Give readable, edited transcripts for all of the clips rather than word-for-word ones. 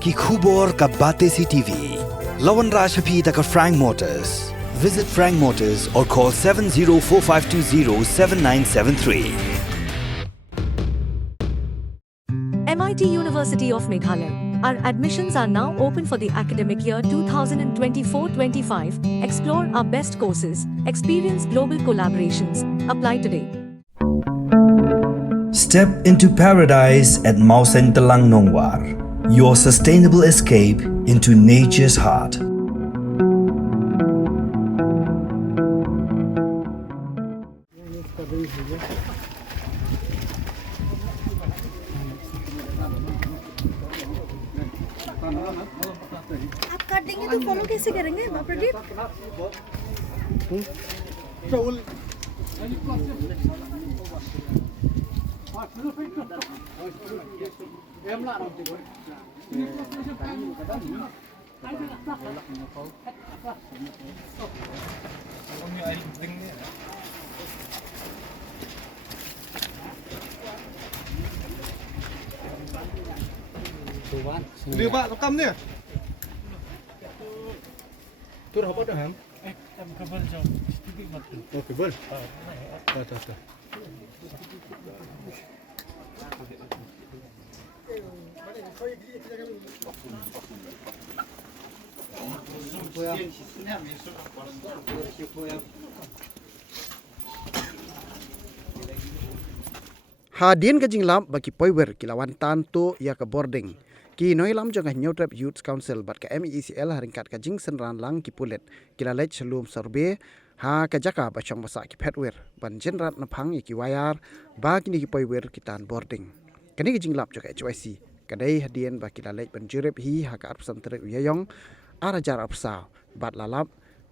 ki khubor ka bate CTV. Lawan Rashaphi taka Frank Motors. Visit Frank Motors or call 7045207973. MIT University of Meghalaya. Our admissions are now open for the academic year 2024-25. Explore our best courses, experience global collaborations. Apply today. Step into paradise at Mausen Telang Nongwar, your sustainable escape into nature's heart. आप काट देंगे तो फॉलो कैसे करेंगे Pradeep? Đưa bạn nó cắm nè. Tôi học bắt được hả? Em cảm ơn cho cái mặt. Ok vâng. Thôi. Hadian ka jinglam bagi poiwer kilawan tanto ya ke boarding. Ki noilam jangah Newtrap Youth Council bat ka MECL haringkat ka jing senran lang ki pulet. Kila lech selum sorbe ha ka jaka bachang basa ki petwer ban jenrat napang ki wayar ba kini ki poiwer kitan boarding. Kani ka jinglap jaka HYC. Kadai hadian ba kila lech ban jurep hi ha ka arpsan tere uyayong ara jar arpsa bat lalap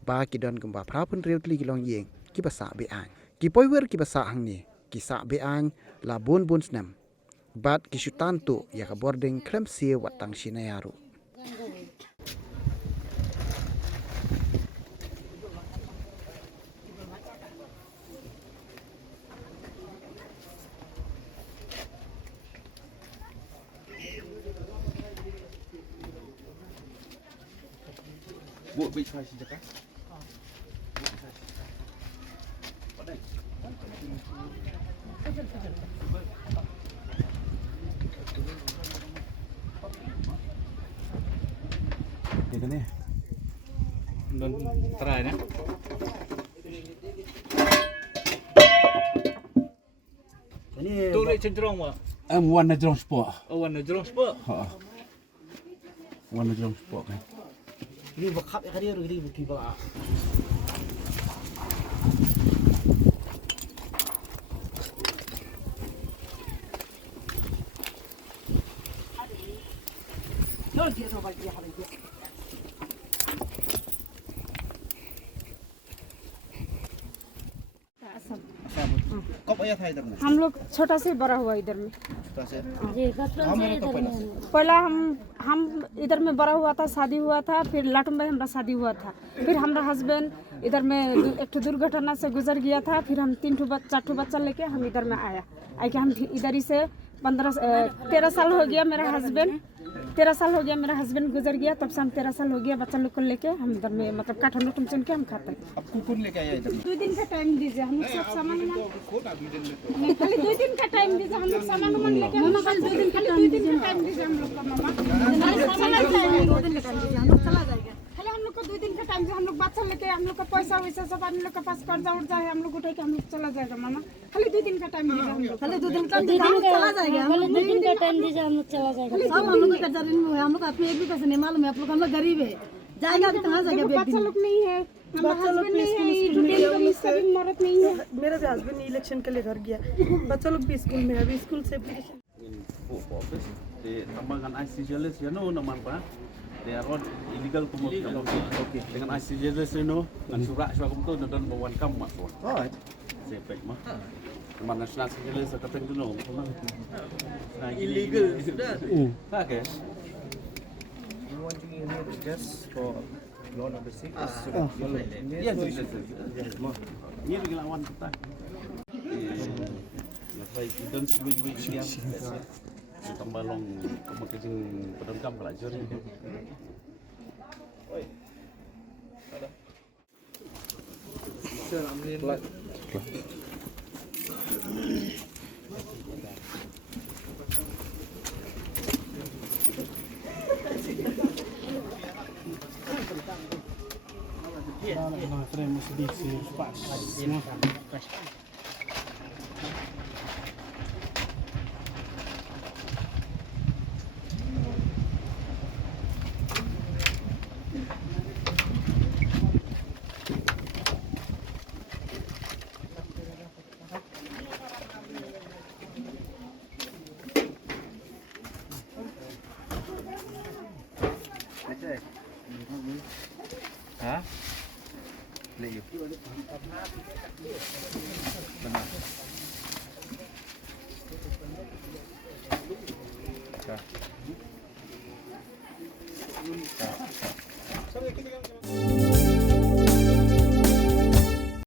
ba ki don gumba prapun real tli kilong yeng ki basa be ang. Ki poiwer ki basa hang ni kisah beang la bun snam bat kisutantu ya ka boarding kremsi watang sinayaru Bộ bị phải xin chắc. Ini nih. Dan terakhirnya. Ini tu lek cenderung wak. Warna jerong sport. Oh, warna jerong sport. Warna jerong sport kan. Ini bakap ya dia ini bukti bak. कब आया था इधर में? हम लोग छोटा से बड़ा हुआ इधर में। पहला हम इधर में बड़ा हुआ था, शादी हुआ था, फिर लाटूम में हमारा शादी हुआ था, फिर हमारा हस्बैंड इधर में एक दुर्घटना से गुजर गया था, फिर हम 4 बच्चा लेके हम इधर में आया हम इधर ही से 13 साल हो गया मेरा हस्बैंड 13 साल हो गया मेरा हस्बैंड गुजर गया, तब से हम 13 साल हो गया बच्चा लोग को लेके हम इधर में मतलब काठमांडू टुमचन के हम खाते हैं। अब कौन लेके आया इधर? 2 दिन का टाइम दीजिए, हम लोग सब सामान खाली 2 दिन का टाइम दीजिए, हम लोग सामान लेके हम लोग 2 दिन का टाइम दीजिए हम लोग का मामा 2 दिन का टाइम दीजिए, हम लोग चला जाएगा। खाली हम लोग को 2 दिन का टाइम दीजिए, हम लोग बच्चा लेके हम लोग का पैसा वैसा सब आदमी लोग के पास कर्जा उर्जा है, हम लोग उठा के हम लोग चला जाएगा मामा। खाली 2 दिन का टाइम दीजिए, हम लोग खाली 2 दिन का चला जाएगा, हम लोग 2 दिन का टाइम दीजिए, हम लोग चला जाएगा। सब हम लोग का जरिन में है, हम लोग अपने एक भी पैसे नहीं मालूम है, आप लोग हम लोग गरीब है, जाएगा तो कहाँ जाएगा? बच्चा लोग नहीं है, हमारा हस्बैंड नहीं है, सभी मरद नहीं है। मेरा भी हस्बैंड इलेक्शन के लिए घर गया, बच्चा लोग भी स्कूल में है, अभी स्कूल से application di tambangan ICJLS ya no naman pa they are all illegal kumot okay dengan ICJLS no dengan surat kumto na don bawan kam mak ko Alright. sepek mah man national ICJLS sa kateng no Illegal sudah. tak ke You want to use gas for law number 6? yes ni dengan lawan kita Like don't speak tambah long kemungkinan pedengkam kalau juri. Hả? Liệu. Benar.